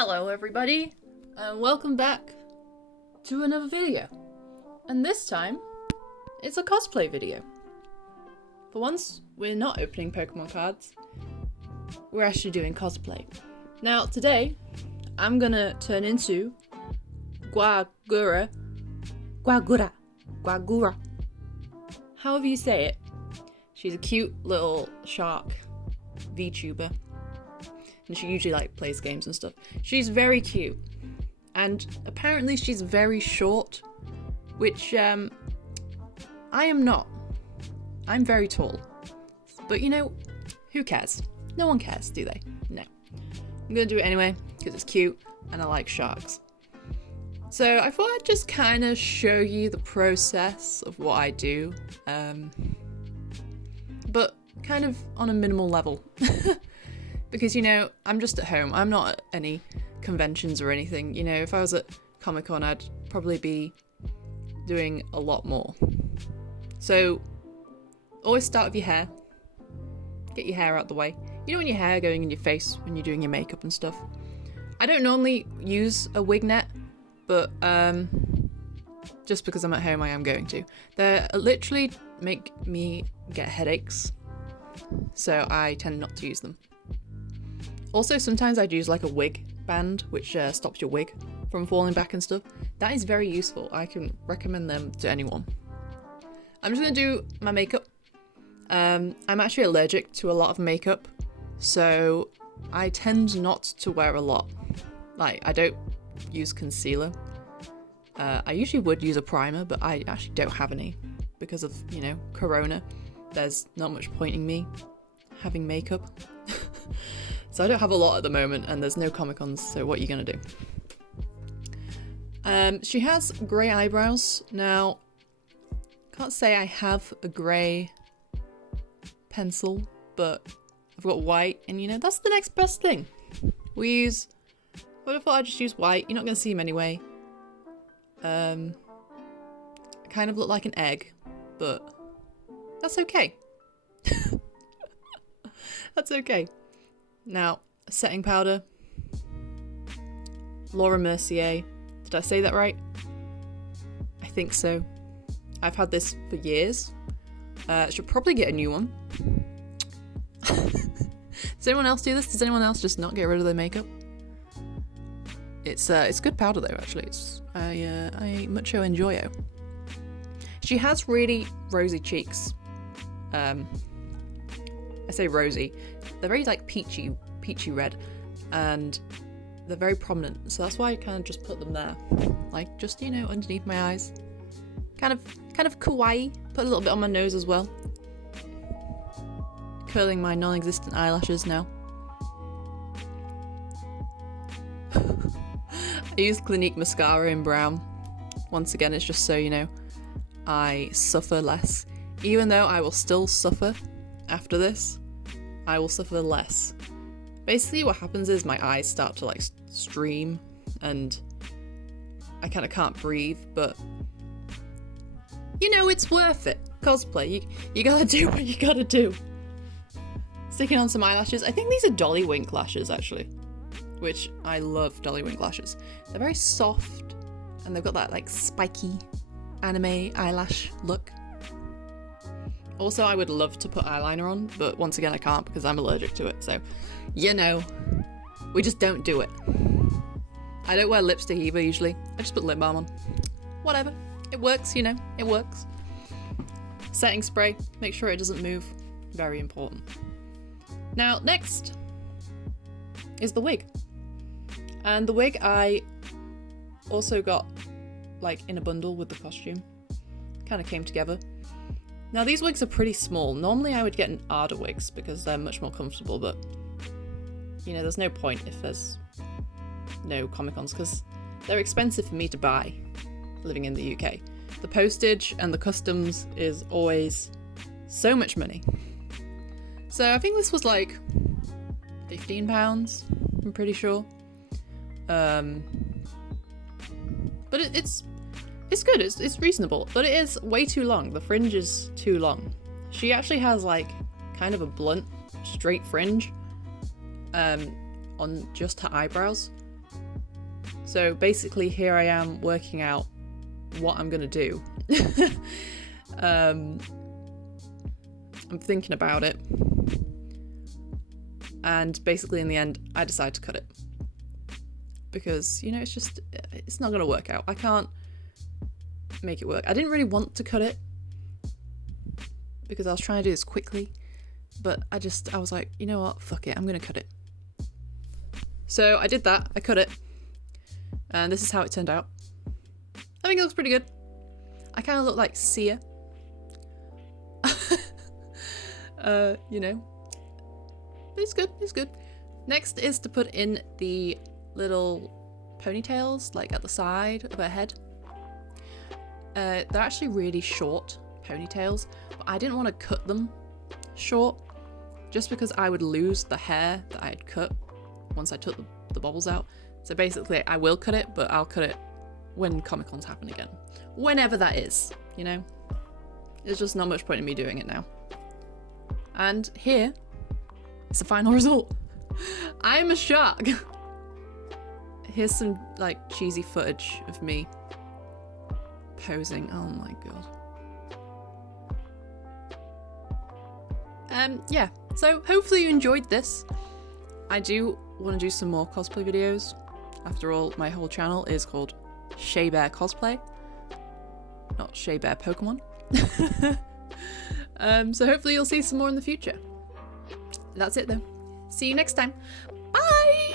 Hello everybody, and welcome back to another video. And this time, it's a cosplay video. For once, we're not opening Pokemon cards, we're actually doing cosplay. Now today, I'm gonna turn into Gawr Gura, however you say it. She's a cute little shark VTuber. And she usually plays games and stuff. She's very cute. And apparently she's very short, which I am not. I'm very tall. But you know, who cares? No one cares, do they? No. I'm gonna do it anyway, because it's cute and I like sharks. So I thought I'd just kind of show you the process of what I do. But kind of on a minimal level. Because, you know, I'm just at home. I'm not at any conventions or anything. You know, if I was at Comic-Con, I'd probably be doing a lot more. So, always start with your hair. Get your hair out the way. You don't want your hair going in your face when you're doing your makeup and stuff. I don't normally use a wig net, but just because I'm at home, I am going to. They literally make me get headaches, so I tend not to use them. Also, sometimes I'd use like a wig band, which stops your wig from falling back and stuff. That is very useful. I can recommend them to anyone. I'm just going to do my makeup. I'm actually allergic to a lot of makeup, so I tend not to wear a lot. Like, I don't use concealer. I usually would use a primer, but I actually don't have any because of, you know, Corona. There's not much point in me having makeup. So I don't have a lot at the moment, and there's no Comic-Cons, so what are you gonna do? She has grey eyebrows. Now, can't say I have a grey pencil, but I've got white, and you know, that's the next best thing. I thought I'd just use white. You're not gonna see them anyway. I kind of look like an egg, but that's okay. That's okay. Now, setting powder. Laura Mercier. Did I say that right? I think so. I've had this for years. Should probably get a new one. Does anyone else do this? Does anyone else just not get rid of their makeup? It's good powder though, actually. It's I mucho enjoyo. She has really rosy cheeks. I say rosy. They're very like peachy red, and they're very prominent. So that's why I kind of just put them there, like just, you know, underneath my eyes. Kind of kawaii. Put a little bit on my nose as well. Curling my non-existent eyelashes now. I use Clinique mascara in brown. Once again, it's just so you know, I suffer less. Even though I will still suffer after this, I will suffer less. Basically what happens is my eyes start to like stream and I kind of can't breathe, but you know, it's worth it. Cosplay, you gotta do what you gotta do. Sticking on some eyelashes. I think these are Dolly Wink lashes actually, which I love Dolly Wink lashes. They're very soft and they've got that like spiky anime eyelash look. Also, I would love to put eyeliner on, but once again I can't because I'm allergic to it, so you know, we just don't do it. I don't wear lipstick either usually, I just put lip balm on. Whatever, it works, you know, it works. Setting spray, make sure it doesn't move, very important. Now, next is the wig. And the wig I also got like in a bundle with the costume, kind of came together. Now these wigs are pretty small. Normally I would get an Arda wigs because they're much more comfortable, but you know, there's no point if there's no Comic-Cons because they're expensive for me to buy living in the UK. The postage and the customs is always so much money. So I think this was like £15, I'm pretty sure. But it's good, it's reasonable, but it is way too long. The fringe is too long. She actually has like kind of a blunt, straight fringe on just her eyebrows, So basically here I am working out what I'm gonna do. I'm thinking about it, and basically in the end I decide to cut it because, you know, it's not gonna work out. I can't make it work. I didn't really want to cut it because I was trying to do this quickly, but I was like, you know what, fuck it, I'm gonna cut it. So I did that, I cut it, and this is how it turned out. I think it looks pretty good. I kind of look like Sia. You know. But it's good, it's good. Next is to put in the little ponytails, like at the side of her head. They're actually really short ponytails, but I didn't want to cut them short, just because I would lose the hair that I had cut once I took the bobbles out. So basically I will cut it, but I'll cut it when Comic-Cons happen again. Whenever that is, you know? There's just not much point in me doing it now. And here is the final result. I'm a shark. Here's some like cheesy footage of me posing. Oh my god. Yeah, so hopefully you enjoyed this. I do want to do some more cosplay videos. After all, my whole channel is called Shea Bear Cosplay, not Shea Bear Pokemon. So hopefully you'll see some more in the future. That's it though. See you next time. Bye!